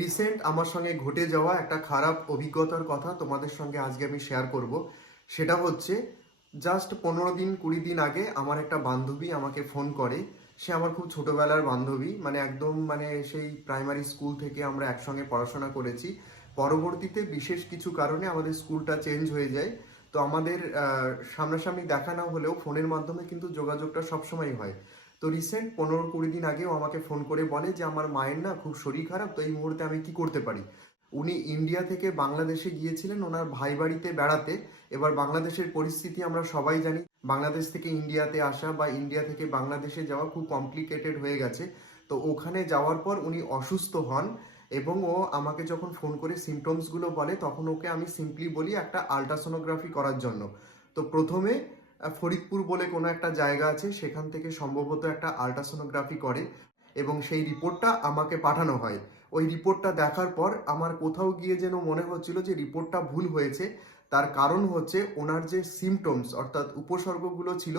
Recent আমার সঙ্গে ঘটে যাওয়া একটা খারাপ অভিজ্ঞতার কথা তোমাদের সঙ্গে আজকে আমি শেয়ার করব। সেটা হচ্ছে জাস্ট পনেরো দিন, কুড়ি দিন আগে আমার একটা বান্ধবী আমাকে ফোন করে। সে আমার খুব ছোটবেলার বান্ধবী মানে একদম মানে সেই প্রাইমারি স্কুল থেকে আমরা একসঙ্গে পড়াশোনা করেছি। পরবর্তীতে বিশেষ কিছু কারণে আমাদের স্কুলটা চেঞ্জ হয়ে যায়। তো আমাদের সামনাসামনি দেখা না হলেও ফোনের মাধ্যমে কিন্তু যোগাযোগটা সবসময় হয়। তো রিসেন্ট পনেরো কুড়ি দিন আগেও আমাকে ফোন করে বলে যে, আমার মায়ের না খুব শরীর খারাপ, তো এই মুহূর্তে আমি কি করতে পারি? উনি ইন্ডিয়া থেকে বাংলাদেশে গিয়েছিলেন, ওনার ভাই বাড়িতে বেড়াতে। এবার বাংলাদেশের পরিস্থিতি আমরা সবাই জানি, বাংলাদেশ থেকে ইন্ডিয়াতে আসা বা ইন্ডিয়া থেকে বাংলাদেশে যাওয়া খুব কমপ্লিকেটেড হয়ে গেছে। তো ওখানে যাওয়ার পর উনি অসুস্থ হন এবং ও আমাকে যখন ফোন করে সিমটমসগুলো বলে, তখন ওকে আমি সিম্পলি বলি একটা আলট্রাসোনোগ্রাফি করার জন্য। তো প্রথমে ফরিদপুর বলে কোনো একটা জায়গা আছে, সেখান থেকে সম্ভবত একটা আলট্রাসোনোগ্রাফি করে এবং সেই রিপোর্টটা আমাকে পাঠানো হয়। ওই রিপোর্টটা দেখার পর আমার কোথাও গিয়ে যেন মনে হচ্ছিল যে রিপোর্টটা ভুল হয়েছে, তার কারণ হচ্ছে ওনার যে সিমটমস অর্থাৎ উপসর্গগুলো ছিল,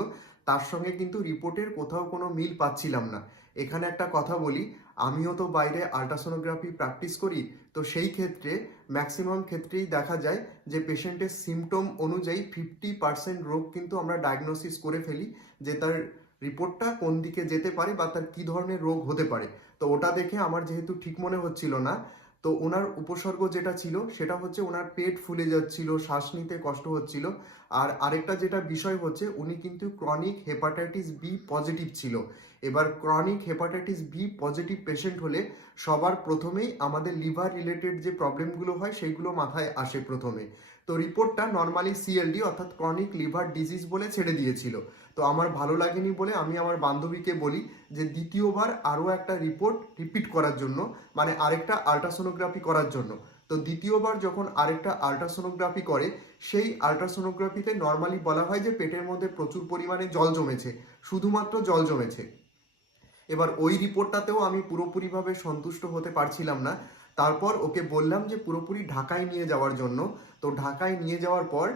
তার সঙ্গে কিন্তু রিপোর্টের কোথাও কোনো মিল পাচ্ছিলাম না। এখানে একটা কথা বলি, আমিও তো বাইরে আলট্রাসোনোগ্রাফি প্র্যাকটিস করি, তো সেই ক্ষেত্রে ম্যাক্সিমাম ক্ষেত্রেই দেখা যায় যে পেশেন্টের সিমটম অনুযায়ী ফিফটি পার্সেন্ট রোগ কিন্তু আমরা ডায়াগনোসিস করে ফেলি যে তার রিপোর্টটা কোন দিকে যেতে পারে বা তার কী ধরনের রোগ হতে পারে। তো ওটা দেখে আমার যেহেতু ঠিক মনে হচ্ছিল না তো ওনার উপসর্গ যেটা ছিল, সেটা হচ্ছে ওনার পেট ফুলে যাচ্ছিল, শ্বাস নিতে কষ্ট হচ্ছিল। আর আরেকটা যেটা বিষয় হচ্ছে, উনি কিন্তু ক্রনিক হেপাটাইটিস বি পজিটিভ ছিল। এবার chronic hepatitis B positive patient হলে সবার প্রথমেই আমাদের লিভার রিলেটেড যে প্রবলেমগুলো হয়, সেইগুলো মাথায় আসে প্রথমে। তো রিপোর্টটা নর্মালি সিএলডি অর্থাৎ ক্রনিক লিভার ডিজিজ বলে ছেড়ে দিয়েছিল। তো আমার ভালো লাগেনি বলে আমি আমার বান্ধবীকে বলি যে দ্বিতীয়বার আরও একটা রিপোর্ট রিপিট করার জন্য মানে আরেকটা আলট্রাসোনোগ্রাফি করার জন্য। তো দ্বিতীয়বার যখন আরেকটা আলট্রাসোনোগ্রাফি করে, সেই আলট্রাসোনোগ্রাফিতে নর্মালি বলা হয় যে পেটের মধ্যে প্রচুর পরিমাণে জল জমেছে, শুধুমাত্র জল জমেছে। এবার ওই রিপোর্টটাতেও আমি পুরোপুরিভাবে সন্তুষ্ট হতে পারছিলাম না। তারপর ওকে বললাম যে পুরোপুরি ঢাকায় নিয়ে যাওয়ার জন্য। তো ঢাকায় নিয়ে যাওয়ার পর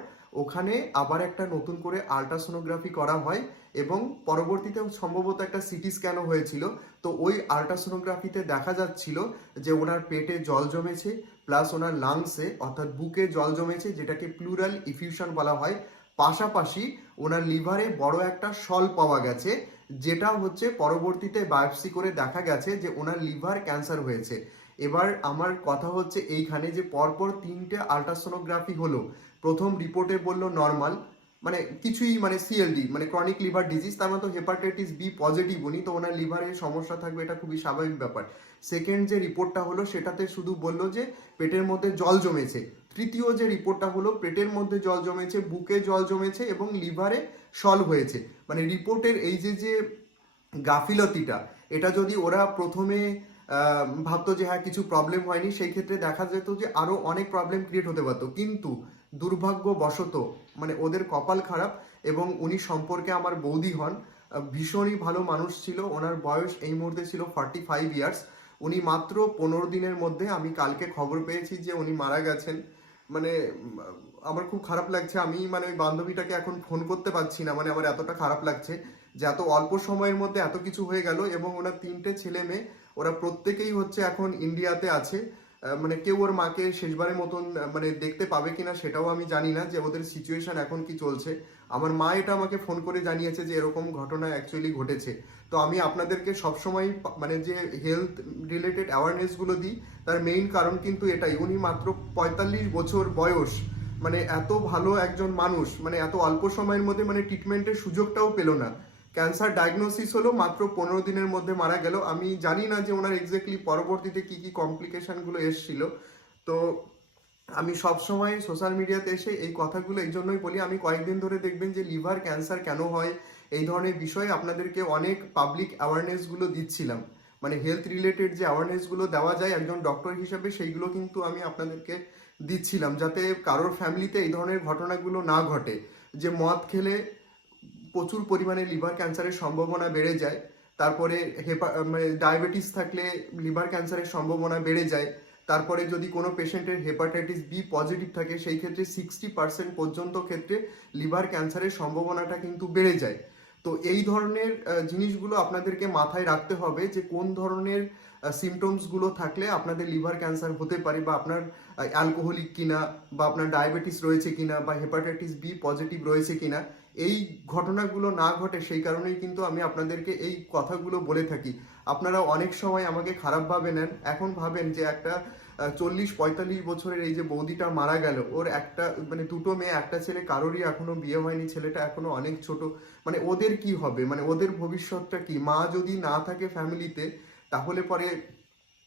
ওখানে আবার একটা নতুন করে আল্ট্রাসোনোগ্রাফি করা হয় এবং পরবর্তীতে সম্ভবত একটা সিটি স্ক্যানও হয়েছিল। তো ওই আল্ট্রাসোনোগ্রাফিতে দেখা যাচ্ছিল যে ওনার পেটে জল জমেছে, প্লাস ওনার লাংসে, অর্থাৎ বুকে জল জমেছে, যেটাকে প্লুরাল ইফিউশন বলা হয়। পাশাপাশি ওনার লিভারে বড় একটা সল পাওয়া গেছে, যেটা হচ্ছে পরবর্তীতে বায়োপসি করে দেখা গেছে যে ওনার লিভার ক্যান্সার হয়েছে। এবার আমার কথা হচ্ছে এইখানে যে পরপর তিনটে আলট্রাসোনোগ্রাফি হলো। প্রথম রিপোর্টে বলল নর্মাল মানে কিছুই মানে সিএলডি মানে ক্রনিক লিভার ডিজিজ তার মতো হেপাটাইটিস বি পজিটিভ উনি, তো ওনার লিভারের সমস্যা থাকবে, এটা খুবই স্বাভাবিক ব্যাপার। সেকেন্ড যে রিপোর্টটা হলো, সেটাতে শুধু বলল যে পেটের মধ্যে জল জমেছে। তৃতীয় যে রিপোর্টটা হলো, পেটের মধ্যে জল জমেছে, বুকে জল জমেছে এবং লিভারে সল হয়েছে। মানে রিপোর্টের এই যে যে গাফিলতিটা, এটা যদি ওরা প্রথমে ভাবতো যে হ্যাঁ কিছু প্রবলেম হয়নি। সেই ক্ষেত্রে দেখা যেত যে আরও অনেক প্রবলেম ক্রিয়েট হতে পারতো। কিন্তু দুর্ভাগ্যবশত মানে ওদের কপাল খারাপ এবং উনি সম্পর্কে আমার বৌদি হন ভীষণই ভালো মানুষ ছিল। ওনার বয়স এই মুহূর্তে ছিল ফর্টি ফাইভ ইয়ার্স উনি মাত্র পনেরো দিনের মধ্যে আমি কালকে খবর পেয়েছি যে উনি মারা গেছেন। মানে আমার খুব খারাপ লাগছে। আমি মানে ওই বান্ধবীটাকে এখন ফোন করতে পারছি না। মানে আমার এতটা খারাপ লাগছে যে এত অল্প সময়ের মধ্যে এত কিছু হয়ে গেল এবং ওনার তিনটে ছেলে মেয়ে ওরা প্রত্যেকেই হচ্ছে এখন ইন্ডিয়াতে আছে। মানে কেউ ওর মাকে শেষবারের মতন মানে দেখতে পাবে কিনা সেটাও আমি জানি না যে ওদের সিচুয়েশন এখন কি চলছে। আমার মা এটা আমাকে ফোন করে জানিয়েছে যে এরকম ঘটনা অ্যাকচুয়ালি ঘটেছে। তো আমি আপনাদেরকে সবসময় মানে যে হেলথ রিলেটেড অ্যাওয়ারনেসগুলো দিই, তার মেইন কারণ কিন্তু এটাই। উনি মাত্র পঁয়তাল্লিশ বছর বয়স। মানে এত ভালো একজন মানুষ মানে এত অল্প সময়ের মধ্যে মানে ট্রিটমেন্টের সুযোগটাও পেল না। ক্যান্সার ডায়াগনোসিস হলো, মাত্র পনেরো দিনের মধ্যে মারা গেল। আমি জানি না যে ওনার এক্স্যাক্টলি পরবর্তীতে কি কি কমপ্লিকেশনগুলো এসেছিল। তো আমি সব সময় সোশ্যাল মিডিয়াতে এসে এই কথাগুলো এই জন্যই বলি, আমি কয়েকদিন ধরে দেখবেন যে লিভার ক্যান্সার কেন হয়, এই ধরনের বিষয়ে আপনাদেরকে অনেক পাবলিক অ্যাওয়ারনেসগুলো দিচ্ছিলাম। মানে হেলথ রিলেটেড যে অ্যাওয়ারনেসগুলো দেওয়া যায় একজন ডক্টর হিসেবে, সেইগুলো কিন্তু আমি আপনাদেরকে দিচ্ছিলাম, যাতে কারোর ফ্যামিলিতে এই ধরনের ঘটনাগুলো না ঘটে। যে মদ খেলে প্রচুর পরিমাণে লিভার ক্যান্সারের সম্ভাবনা বেড়ে যায়। তারপরে হেপা মানে ডায়াবেটিস থাকলে লিভার ক্যান্সারের সম্ভাবনা বেড়ে যায়। তারপরে যদি কোনো পেশেন্টের হেপাটাইটিস বি পজিটিভ থাকে, সেই ক্ষেত্রে সিক্সটি পার্সেন্ট পর্যন্ত ক্ষেত্রে লিভার ক্যান্সারের সম্ভাবনাটা কিন্তু বেড়ে যায়। তো এই ধরনের জিনিসগুলো আপনাদেরকে মাথায় রাখতে হবে যে কোন ধরনের সিমটমসগুলো থাকলে আপনাদের লিভার ক্যান্সার হতে পারে বা আপনার অ্যালকোহলিক কিনা বা আপনার ডায়াবেটিস রয়েছে কিনা বা হেপাটাইটিস বি পজিটিভ রয়েছে কিনা। এই ঘটনাগুলো না ঘটে, সেই কারণেই কিন্তু আমি আপনাদেরকে এই কথাগুলো বলে থাকি। আপনারা অনেক সময় আমাকে খারাপভাবে নেন। এখন ভাবেন যে একটা চল্লিশ, পঁয়তাল্লিশ বছরের এই যে বৌদিটা মারা গেল, ওর একটা মানে দুটো মেয়ে, একটা ছেলে কারোরই এখনও বিয়ে হয়নি, ছেলেটা এখনও অনেক ছোট। মানে ওদের কি হবে? মানে ওদের ভবিষ্যৎটা কি? মা যদি না থাকে ফ্যামিলিতে তাহলে পরে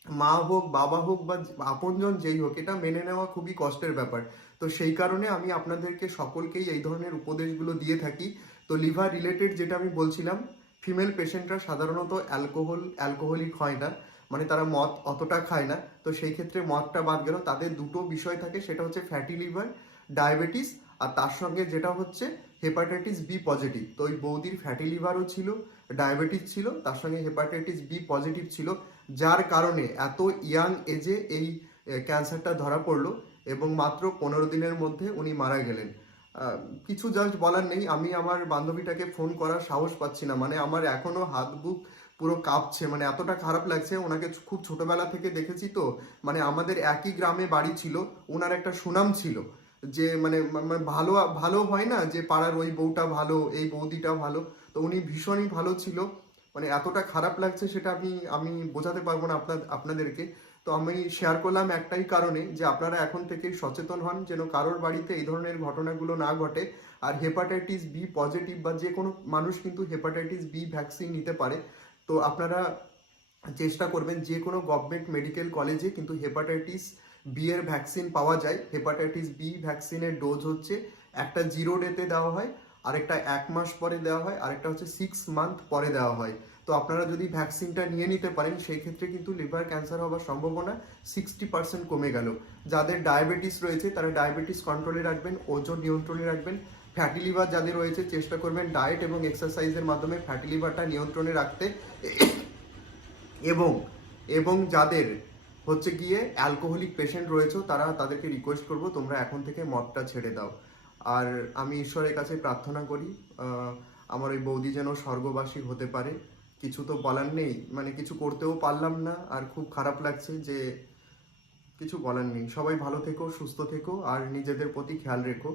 মা হোক, বাবা হোক বা আপনজন যেই হোক, এটা মেনে নেওয়া খুবই কষ্টের ব্যাপার। তো সেই কারণে আমি আপনাদেরকে সকলকেই এই ধরনের উপদেশগুলো দিয়ে থাকি। তো লিভার রিলেটেড যেটা আমি বলছিলাম, ফিমেল পেশেন্টরা সাধারণত অ্যালকোহল, অ্যালকোহলিক হয় না মানে তারা মদ অতটা খায় না। তো সেই ক্ষেত্রে মদটা বাদ গেল। তাদের দুটো বিষয় থাকে, সেটা হচ্ছে ফ্যাটি লিভার, ডায়াবেটিস, আর তার সঙ্গে যেটা হচ্ছে হেপাটাইটিস বি পজিটিভ। তো ওই বৌদির ফ্যাটি লিভারও ছিল ডায়াবেটিস ছিল, তার সঙ্গে হেপাটাইটিস বি পজিটিভ ছিল, যার কারণে এত ইয়াং এজে এই ক্যান্সারটা ধরা পড়ল এবং মাত্র পনেরো দিনের মধ্যে উনি মারা গেলেন। কিছু জাস্ট বলার নেই, আমি আমার বান্ধবীটাকে ফোন করার সাহস পাচ্ছি না মানে আমার এখনও হাত বুক পুরো কাঁপছে মানে এতটা খারাপ লাগছে, ওনাকে খুব ছোটবেলা থেকে দেখেছি তো মানে আমাদের একই গ্রামে বাড়ি ছিল ওনার একটা সুনাম ছিল, যে মানে মানে ভালো ভালো হয় না যে পাড়ার ওই বউটা ভালো, এই বৌদিটা ভালো তো উনি ভীষণই ভালো ছিল। মানে এতটা খারাপ লাগছে সেটা আমি আমি বোঝাতে পারব না আপনার আপনাদেরকে। তো আমি শেয়ার করলাম একটাই কারণে যে আপনারা এখন থেকে সচেতন হন যেন কারোর বাড়িতে এই ধরনের ঘটনাগুলো না ঘটে। আর হেপাটাইটিস বি পজিটিভ বা যে কোনো মানুষ কিন্তু হেপাটাইটিস বি ভ্যাকসিন নিতে পারে। তো আপনারা চেষ্টা করবেন যে কোনো গভর্নমেন্ট মেডিকেল কলেজে কিন্তু হেপাটাইটিস বি এর ভ্যাকসিন পাওয়া যায়। হেপাটাইটিস বি ভ্যাকসিনের ডোজ হচ্ছে একটা জিরো ডেতে দেওয়া হয়। আরেকটা এক মাস পরে দেওয়া হয়, আরেকটা হচ্ছে সিক্স মান্থ পরে দেওয়া হয়। তো আপনারা যদি ভ্যাকসিনটা নিয়ে নিতে পারেন, সেই ক্ষেত্রে কিন্তু লিভার ক্যান্সার হওয়ার সম্ভাবনা সিক্সটি পার্সেন্ট কমে গেল। যাদের ডায়াবেটিস রয়েছে, তারা ডায়াবেটিস কন্ট্রোলে রাখবেন, ওজন নিয়ন্ত্রণে রাখবেন। ফ্যাটি লিভার যাদের রয়েছে, চেষ্টা করবেন ডায়েট এবং এক্সারসাইজের মাধ্যমে ফ্যাটি লিভারটা নিয়ন্ত্রণে রাখতে। এবং এবং যাদের হচ্ছে গিয়ে অ্যালকোহলিক পেশেন্ট রয়েছে, তারা তাদেরকে রিকোয়েস্ট করব, তোমরা এখন থেকে মদটা ছেড়ে দাও। আর আমি ঈশ্বরের কাছে প্রার্থনা করি আমার ওই বৌদি যেন স্বর্গবাসী হতে পারে। কিছু তো বলার নেই মানে কিছু করতেও পারলাম না, আর খুব খারাপ লাগছে যে কিছু বলার নেই। সবাই ভালো থেকো, সুস্থ থেকো, আর নিজেদের প্রতি খেয়াল রেখো।